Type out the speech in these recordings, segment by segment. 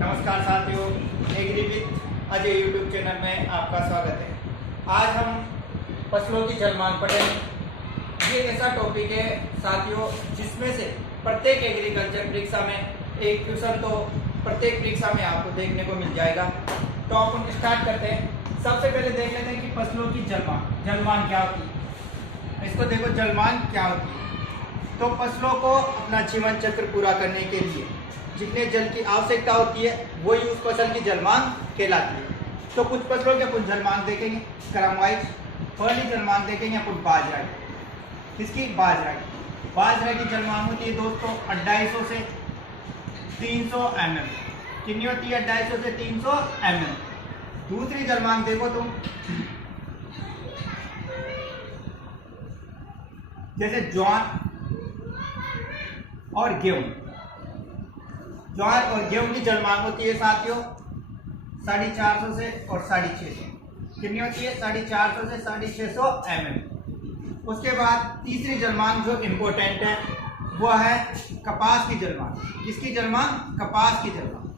नमस्कार साथियों, agri with Ajay YouTube channel में आपका स्वागत है। आज हम फसलों की जलमांग पढ़ेंगे। ये ऐसा टॉपिक है साथियों जिसमें से प्रत्येक एग्रीकल्चर परीक्षा में एक क्वेश्चन तो प्रत्येक परीक्षा में आपको देखने को मिल जाएगा। तो अपन स्टार्ट करते हैं। सबसे पहले देख लेते हैं कि फसलों की जलमांग क्या होती है। इसको देखो, जलमांग क्या होती है। तो फसलों को अपना जीवन चक्र पूरा करने के लिए जितने जल की आवश्यकता होती है वही उस फसल की जलमांग कहलाती है। तो कुछ फसलों की अपन जलमांग देखेंगे क्रम वाइज। पहली जलमांग देखेंगे अपन बाजरा की। किसकी? बाजरा की। बाजरा की जलमांग होती है दोस्तों 250 से 300 mm। कितनी होती है? 250 से 300 mm। दूसरी जलमांग देखो तुम, जैसे ज्वार और गेहूं। ज्वार और गेहूं की जलमांग होती है साथियों 450 से और 650। कितनी होती है? 450 से 650 mm। उसके बाद तीसरी जलमांग जो इम्पोर्टेंट है वो है कपास की जलमांग। किसकी जलमांग? कपास की जलमांग।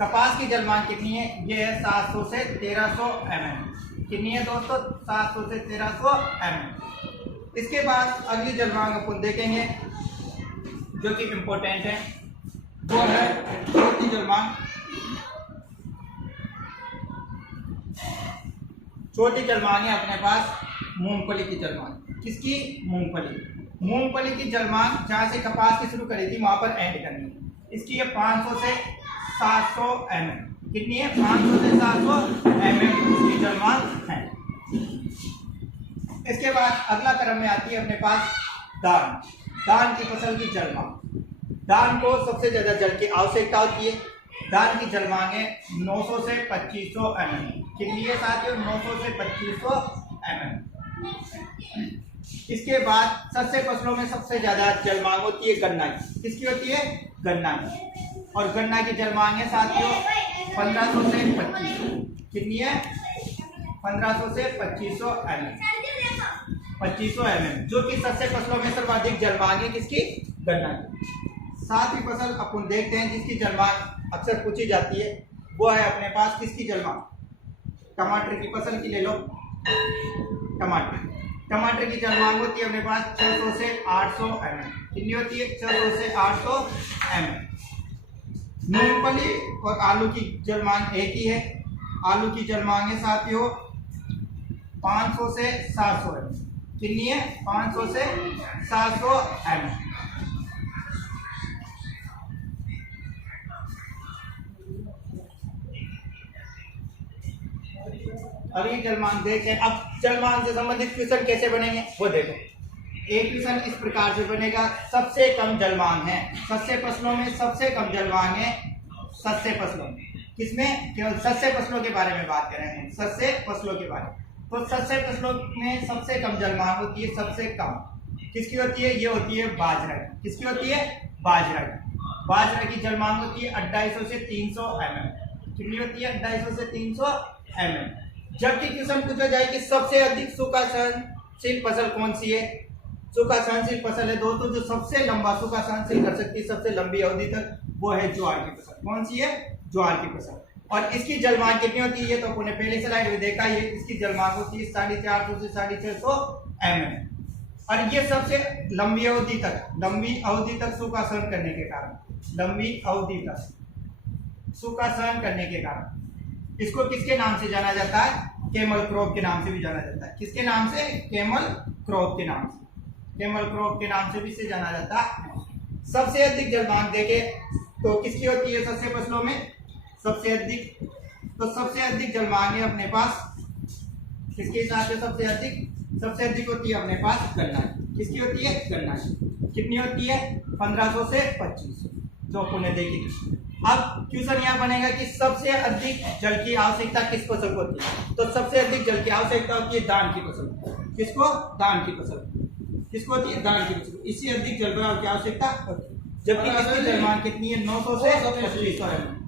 कपास की जलमांग कितनी है? ये है 700 से 1300 mm। कितनी है दोस्तों? 700 से 1300 mm। इसके बाद अगली जलमांग अपन देखेंगे जो कि इम्पोर्टेंट है, वो है चौथी जलमांग। चौथी जलमांग है अपने पास मूंगफली की जलमांग। किसकी? मूंगफली। मूंगफली की जलमांग जहां से कपास की शुरू करी थी वहां पर एंड करनी है। इसकी है 500 से 700 mm। कितनी है? 500 से 700 mm की जलमांग है। इसके बाद अगला क्रम में आती है अपने पास धान। धान की फसल की जलमांग। धान को सबसे ज्यादा जल की आवश्यकता होती है। धान की जलमांग है 900 से 2500 mm। कितनी है साथियों? 900 से 2500 mm। इसके बाद सस्ते फसलों में सबसे ज्यादा जलमांग होती है गन्ना की। किसकी होती है? गन्ना की। और गन्ना की जलमांग है साथियों 1500 से 2500। कितनी है? 1500 से 2500 mm। 2500 mm जो कि सस्ते फसलों में सर्वाधिक जलमांग है। किसकी? गन्ना की। साथ ही फसल अपन देखते हैं जिसकी जलमांग अक्सर पूछी जाती है, वो है अपने पास किसकी जलमांग? टमाटर की फसल की ले लो। टमाटर की जलमांग होती है अपने पास 600 से 800 mm। कितनी होती है? 600 से 800 mm। मूंगफली और आलू की जलमांग एक ही है। आलू की जलमांग है साथियों 500 से 700 mm। कितनी है? 500 से 700 mm। अगली जलमांग देखें। अब जलमांग से संबंधित क्वेश्चन कैसे बनेंगे वो देखो। एक क्वेश्चन इस प्रकार से बनेगा, सबसे कम जलमांग है सस्ते फसलों में। सबसे कम जलमांग है सस्ते फसलों में। किसमें? केवल सस्ते फसलों के बारे में बात करेंगे, सस्ते फसलों के बारे में। तो सस्ते फसलों में सबसे कम जलमांग होती है, सबसे कम किसकी होती है? ये होती है बाजरा की। किसकी होती है? बाजरा की। बाजरा की जलमांग होती है 250 से 300 mm। कितनी होती है? 250 से 300 mm। जबकि क्वेश्चन पूछा जाए कि सबसे अधिक सूखा सहनशील फसल कौन सी है? सूखा सहनशील फसल है दोस्तों जो सबसे लंबा सूखा सहनशील कर सकती है सबसे लंबी अवधि तक, वो है ज्वार की फसल। कौन सी है? ज्वार की फसल। और इसकी जलमांग कितनी होती है? ये तो आपने पहले स्लाइड में देखा है। इसकी जलमांग होती है 450 से 650 mm। और ये सबसे लंबी अवधि तक सूखा सहन करने के कारण, लंबी अवधि तक सूखा सहन करने के कारण इसको किसके नाम से जाना जाता है? कैमल क्रॉप के नाम से भी जाना जाता है। किसके नाम से? कैमल क्रॉप के नाम से। कैमल क्रॉप के नाम से भी इसे जाना जाता है। सबसे अधिक जलमांग देखे तो किसकी होती है सस्ते फसलों में? सबसे अधिक जलमांग है अपने पास किसके हिसाब से? सबसे अधिक होती है अपने पास गन्ना की। किसकी होती है? गन्ना की। कितनी होती है? 1500 से 2500 जो आपने देखी थी। अब क्वेश्चन यहाँ बनेगा कि सबसे अधिक जल की आवश्यकता किस फसल को होती है? तो सबसे अधिक जल की आवश्यकता होती है धान की फसल। किसको? धान की फसल। किसको होती है? धान की फसल। इससे अधिक जल की आवश्यकता होती है। जबकि इसकी जलमांग कितनी है? 900 से 2500 mm।